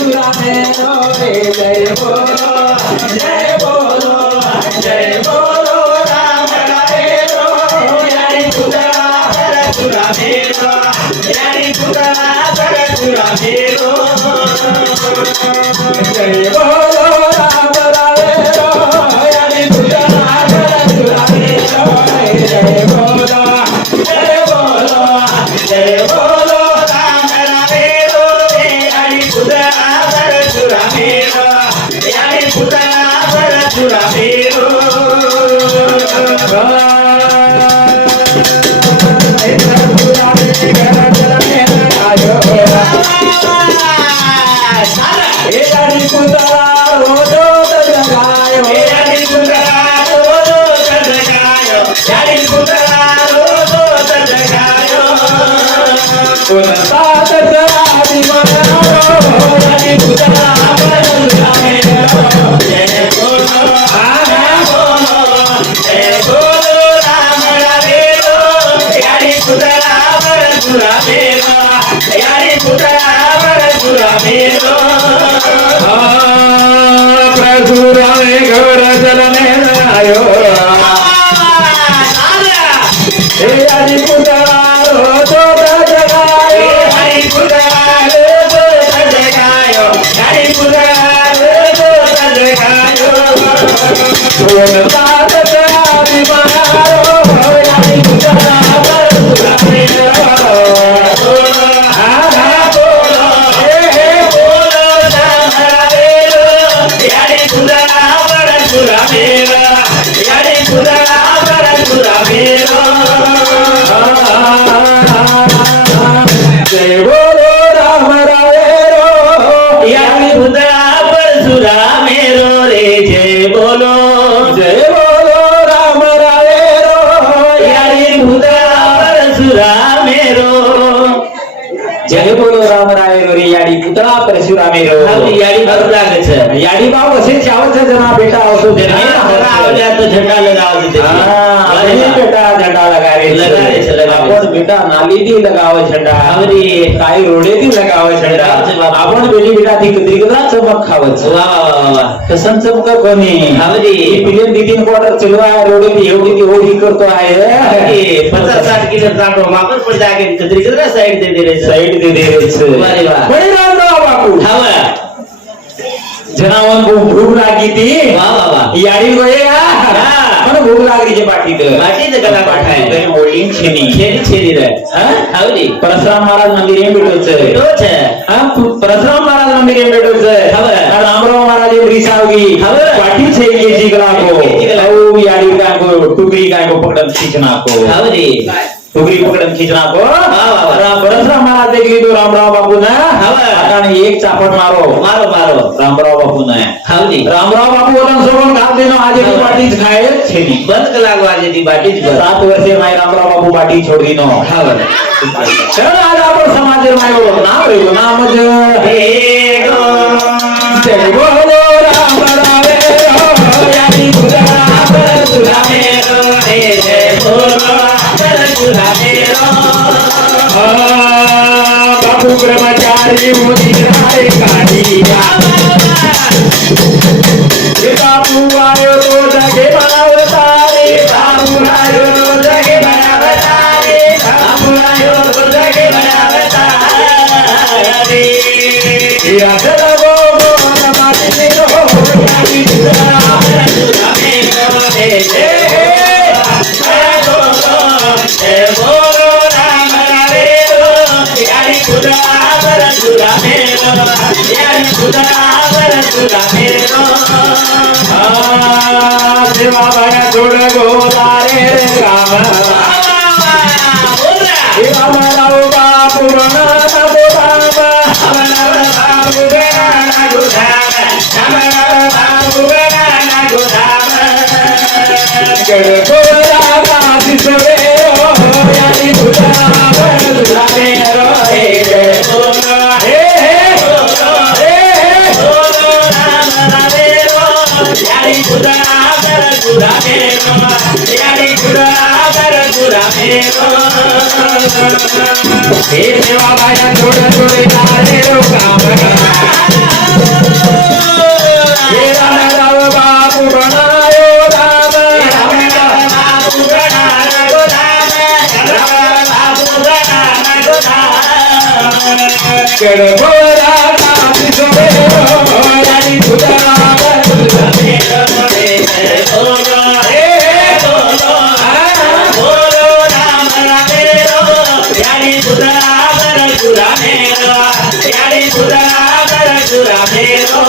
परशुरामेरो रे जय बोलो राम रामेरो यारी पुतळा परशुरामेरो यारी पुतळा परशुरामेरो जय बोलो राम रामेरो यारी पुतळा परशुरामेरो जय बोलो जय बोलो राम रामेरो यारी पुतळा परशुरामेरो यारी पुतळा परशुरामेरो परशुरामे घर चलने आयो हे हरि पुतळा तो जगायो हरि पुतळा तो जगायो हरि पुतळा तो जगायो कोण साथ आदि बनायो हरि पुतळा जय बोलो राम रामेरो यारी पुतळा परशुरामेरो रे जय बोलो राम रामेरो यारी पुतळा परशुरामेरो जय बोलो राम रामेरो रे यारी पुतळा परशुरामेरो यारी बाबू लागेच यारी बाबू असे चावचा जना बेटा असो दे आवल्या तो झंडा लगाव दे बेटा झंडा लगावे आपण बेटा नाली दी लगावे झंडा हवरी काही रोडे दी लगावे झंडा आपण बेटी बेटा ती कदरीगला चमक खावच वा वा कसं चमक कोणी हवरी पिलेन दीदीन क्वार्टर चलवा रोडे दी एवढी ती ओढी करतो आहे 50-60 किलो जातो वापस पड जागे कदरीगला साइड दे रे साइड दे रे अरे वाह बड़ी राम बापू हवा जनावन भूक लागी ती वा वा वा यारी गोया મને ભૂખ લાગી છે બાટી તો કલા પાઠાય તો ઓળીન છેની રે હા આવડી પરશુરામ મહારાજ મંદિર એમ બેઠો છે હા પરશુરામ મહારાજ મંદિર એમ બેઠો છે હવે રામરાવ મહારાજ એ રીસ આવી હવે બાટી છે કે જીગલા કો ઓ યારી કા કો ટુકડી કા કો પકડન ખીચના કો આવડી टुकड़ी पकड़न खींचना को परशुराम महाराज देख ली तो रामराव बापू ने अटाने एक चापट मारो रामराव बापू ने रामराव बापू ओलन सोबन घात देनो आजे ती बाटी खाए छेनी बंद कलागो आजे ती बाटी 7 वर्षे माय रामराव बापू बाटी छोड़ दीनो चल आज आपण समाज माय नाम रे नाम ज हे गो जय बोलो राम रावे यारी पुतळा परशुरामेरो हे जय बोलो बापू ब्रह्मचारी मोदी राय काढिया बापू आयो तो जगे बनावतारे बापू आयो तो जगे बनावतारे बापू आयो तो जगे बनावतारे या चलो बोल माते नो यारी पुतळा परशुरामेरो हे जय बोलो राम रामेरो यारी पुतळा परशुरामेरो यारी पुतळा परशुरामेरो देवा बाया जोड गोदारे राम राम बापू राम बापू हे देवा बाया थोडं थोडे काम भेरो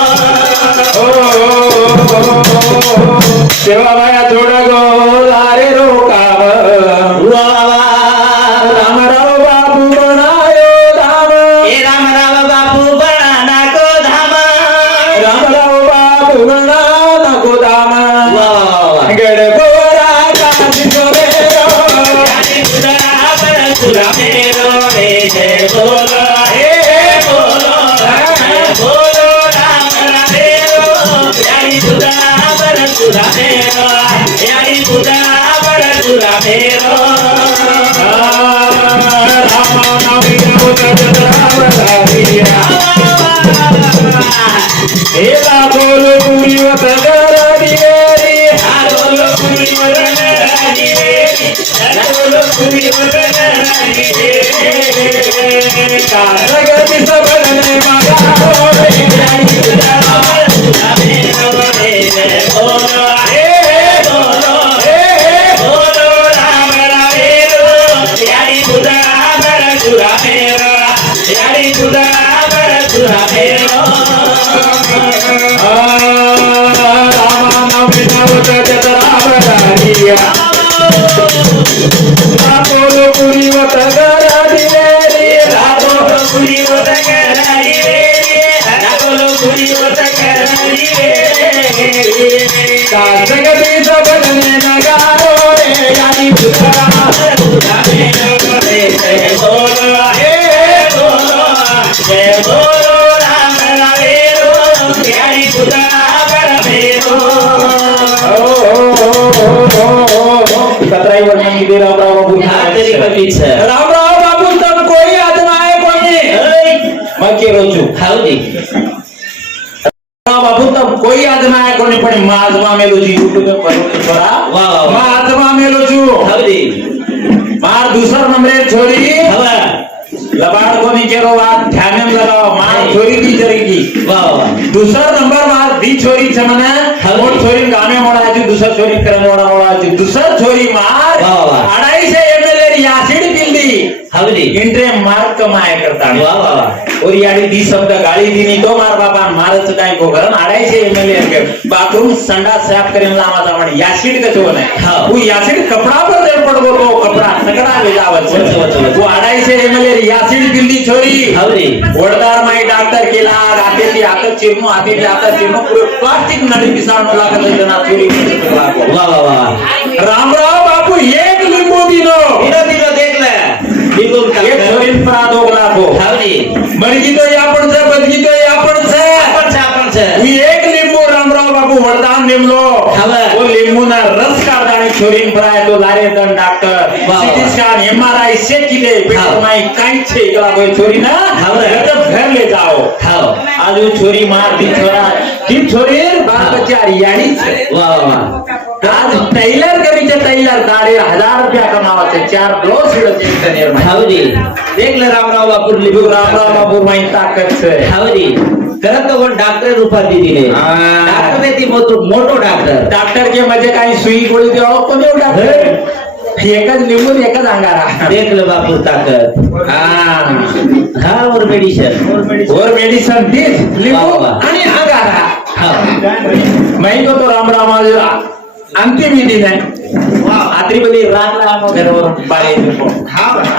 सेवा बाया थोडा गो लारे रोकाव रामराव बापू बनायो धाम रामराव बापू बना नाको धाम रामराव बापू बना नको धाम गडगोरा काजी गोरेरो यानी बुधरा परशुरा मेरो रे जय बोलो हे बोलो राम मेरो यानी बुधरा परशुरा मेरो यानी बुधरा परशुरा मेरो राम नाम राम रामिया हेला बोलो पूरी वतगर दिवेरी बोलो पूरी वरनारी देवी बोलो पूरी वरनारी देवी कागति सबने मगारो रे यानी बुधरा परशुरा मेरो रे जय बोलो हे बोलो बोलो राम मेरो यानी बुधरा परशुरा मेरो यानी बुधरा परशुरा मेरो राम नाम राम रामिया बोलो पूरी वतगर दिवेरी बोलो पूरी वरनारी देवी बोलो पूरी वरनारी देवी कागति सबने मगारो रे यानी बुधरा परशुरा मेरो रे जय बोलो हे बोलो जय बोलो राम मेरो यानी बुधरा मेरो कतराई वर्णन किती रामराव बापू तरी कधीच रामराव बापू तब कोई आत्मा आहे कोणी मग के रोजू हौदी रामराव बापू तब कोई आत्मा आहे कोणी पण माझमा मेलोजी युट्यूब पर छोरा वा, वा, वा. माझमा मेलोजू हौदी मार दूसर नंबर छोरी हवा लबाड कोणी केरो वाद ध्यान लगाओ मार छोरी दी जरेगी वा वा दूसर नंबर मार दी छोरी छमना मोठ छोरी गामे मोडाची दुसर छोरी करन मोडाची दुसर छोरी मार वा, वा. 250 एमएल यासिड पिल्ली हौदी इंट्रे मार्क कमाय करता वा वा वा और याडी दी शब्द गाळी दिनी तो मार बापा मारच काय को घरन 250 एमएल बाथरूम संडा साफ करेन लामाचा पण यासिड कचो नाही हा. वो यासिड कपड़ा पर देर पडगो तो कपड़ा सगळा वेजावत वच, वच, वच. वो 250 एमएल यासिड पिल्ली छोरी हौदी वडदार माई डॉक्टर केला हातेची हातात चिरनो हातेची हातात चिरनो पुरे प्लास्टिक नडी पिसाळनो लागत जना छोरी वा वा वा रामराव बापू एक लिंबू दिनो दिनो दिनो देखला बिलकुल एक छोरीन परा दोगला को हौदी मरगी तो आपण से बदगी तो आपण से आपण छे मी एक लिंबू रामराव बापू वरदान नेमलो हवा. वो लिंबू ना रस काढता आणि छोरीन पराय तो लारे दन डॉक्टर वा. सीटी स्कॅन एमआरआई से किले हा. पेट माई काई छे गला कोई छोरी ना हवा. तो घर ले जाओ हाव आज वो छोरी मार दी छोरा तीन छोरी बाल बच्चा यानी छे वा वा वा आज टेलर के बीच टेलर 1000 रुपया कमावते 4 ब्लाउज सिलते निर्माण हौदी देखला रामराव बापूर लिबू रामराव बापू माई ताकत छे हौदी खरं तर वन डॉक्टर उपाधी दिले हा. डॉक्टर नाही ती मोठो डॉक्टर डॉक्टर के म्हणजे काही सुई गोळी द्यावं कोणी डॉक्टर एकच लिंबून एकच अंगारा देखलं बापूर ताकद हा और मेडिसिन और मेडिसिन तीच लिंबू वा, वा. आणि अंगारा हा माहित होतो रामराव अंतिम विधी नाही आत्री बली राग लावून घरावरून बाहेर येतो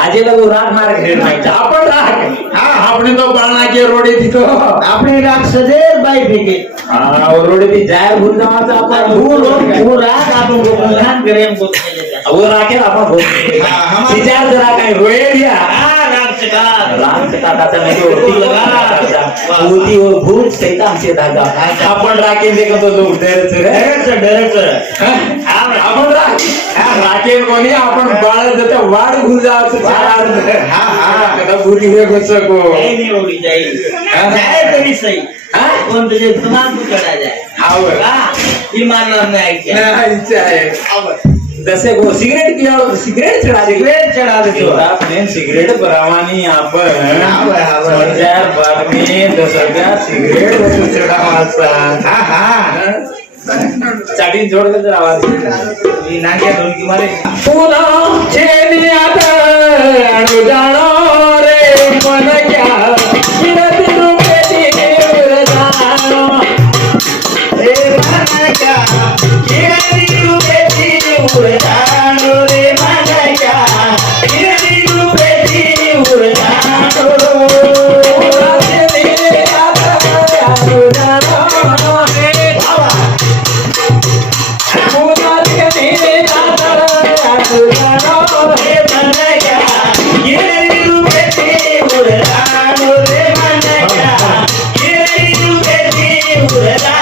आजी लगू राग मार घेर नाही आपण राग આપણે તો બાણા કે રોડે થી તો આપણે રાગ સદેવ બાઈ ભેગે રોડે થી જાય ભૂલ જવાતો આપણે ભૂલ હું રાગ આપણું ગોપનાથ કરે એમ બોલ वो राखे आपण भूल विचार जरा काय रोये दिया રાગ ચકા राम चकाचा म्हणजे ओटी लगा ओटी वो भूत शैतान से धागा आपण राखे देखो तो लोग डरच रे डरच आपण राखे कोणी आपण बाळ जत वाढ गुजावत चार कदा बुरी हे गोसको नहीं नहीं होगी जाए जाए तो नहीं सही कौन तुझे तुम्हारा को चढ़ा जाए आवर ईमान में आई क्या नाही आहे जसे गो सिगरेट पिया सिगरेट चढा देतो आपण सिगरेट भरावानी आपण चार बातमी दसऱ्या सिगरेट वस्तू चढावाचा चाटीन जोड कर आवाज नांग्या ढोलकी मारे पुन्हा छेनी आता अणु जाणो रे मन क्या किरती रूपे ती Yeah.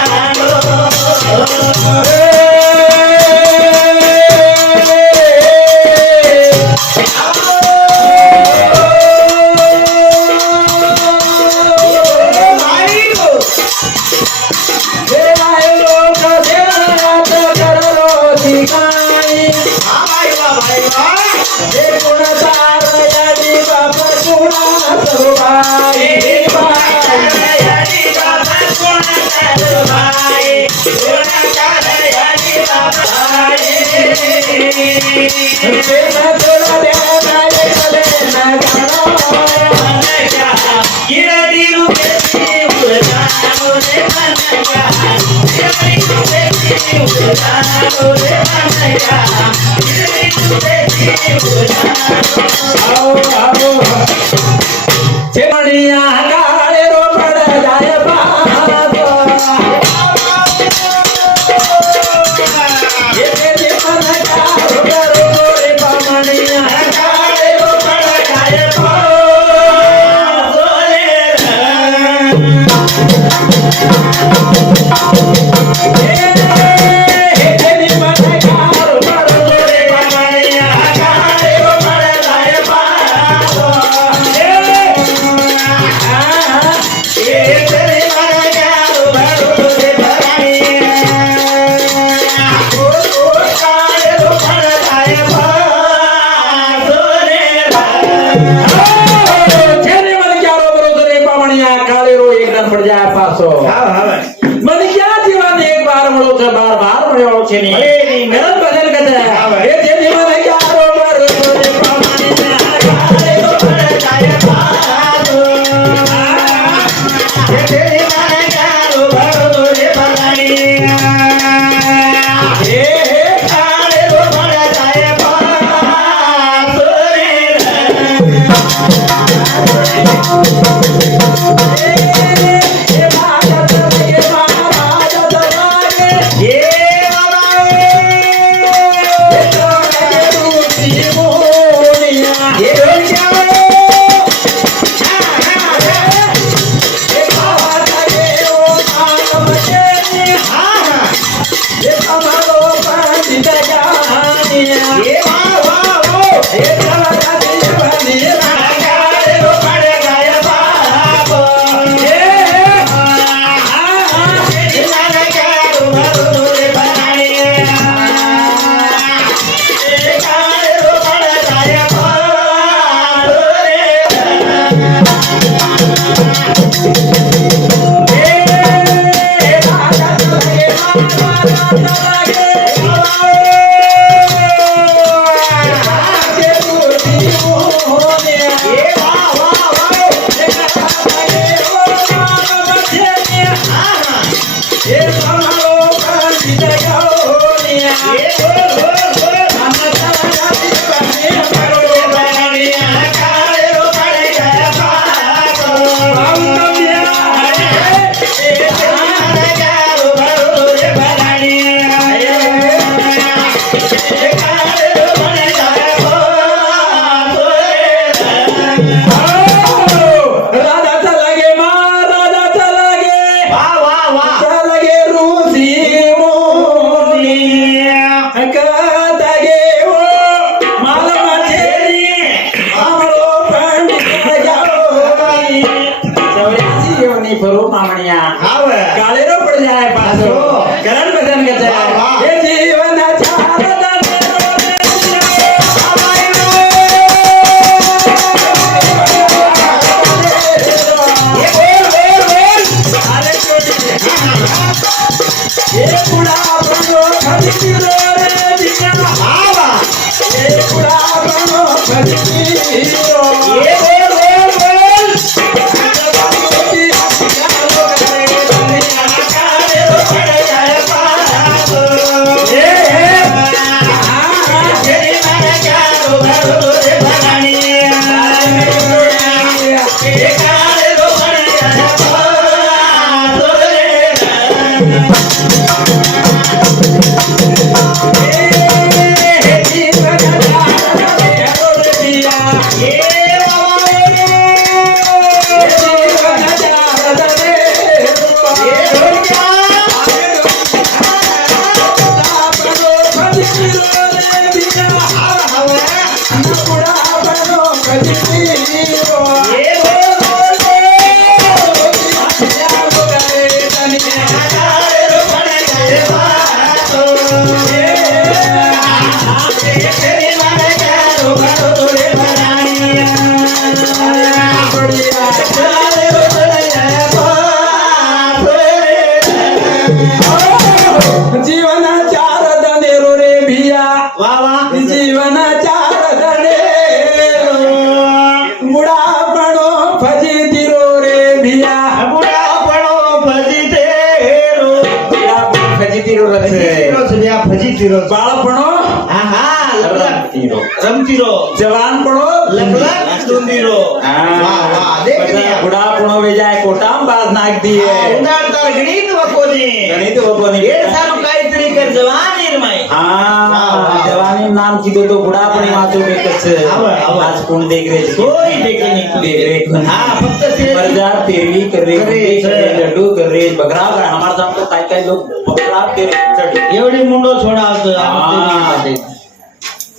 રમતીરો બાળપણો હા હા રમતીરો. રમતીરો જવાનપણો લખલખ ડુંડીરો વાહ વાહ દેખ ને બુઢાપણો વેજાય કોટામ બાદ નાખ દીએ ઉડાડતા ગણિત વકોને ગણિત વકોની એ સારું કાંઈતરી કર જવાની રમાય હા જવાની નામ કીધું તો બુઢાપણી વાંચો બેક છે આવે, આવે. આજ કોણ દેખ રે છે કોઈ દેખે નહીં. દેખ રે હા ફક્ત તે बरजार तेरवी कर रहे करे, लड्डू कर रहे बकरा कर हमारे साथ तो काय लोग बकरा तेरे चढ़ એવડી મુંડો છોડાવતો હા.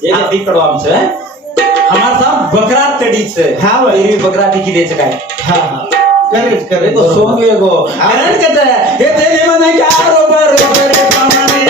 ये दिकड़ो हमसे हमारे साथ बकरा तड़ी से हाँ भाई। तेरवी बकरा दिखी दे सका હા હા કરે જ કરે अरे तो सोंग ये गो हाँ। कारण कहता है ये तेरे मन क्या रोबर रोबर पामाने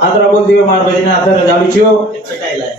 આતરા બોલ દીવે માર ભાઈને આતરા જાવી છો ચટાઈ લાય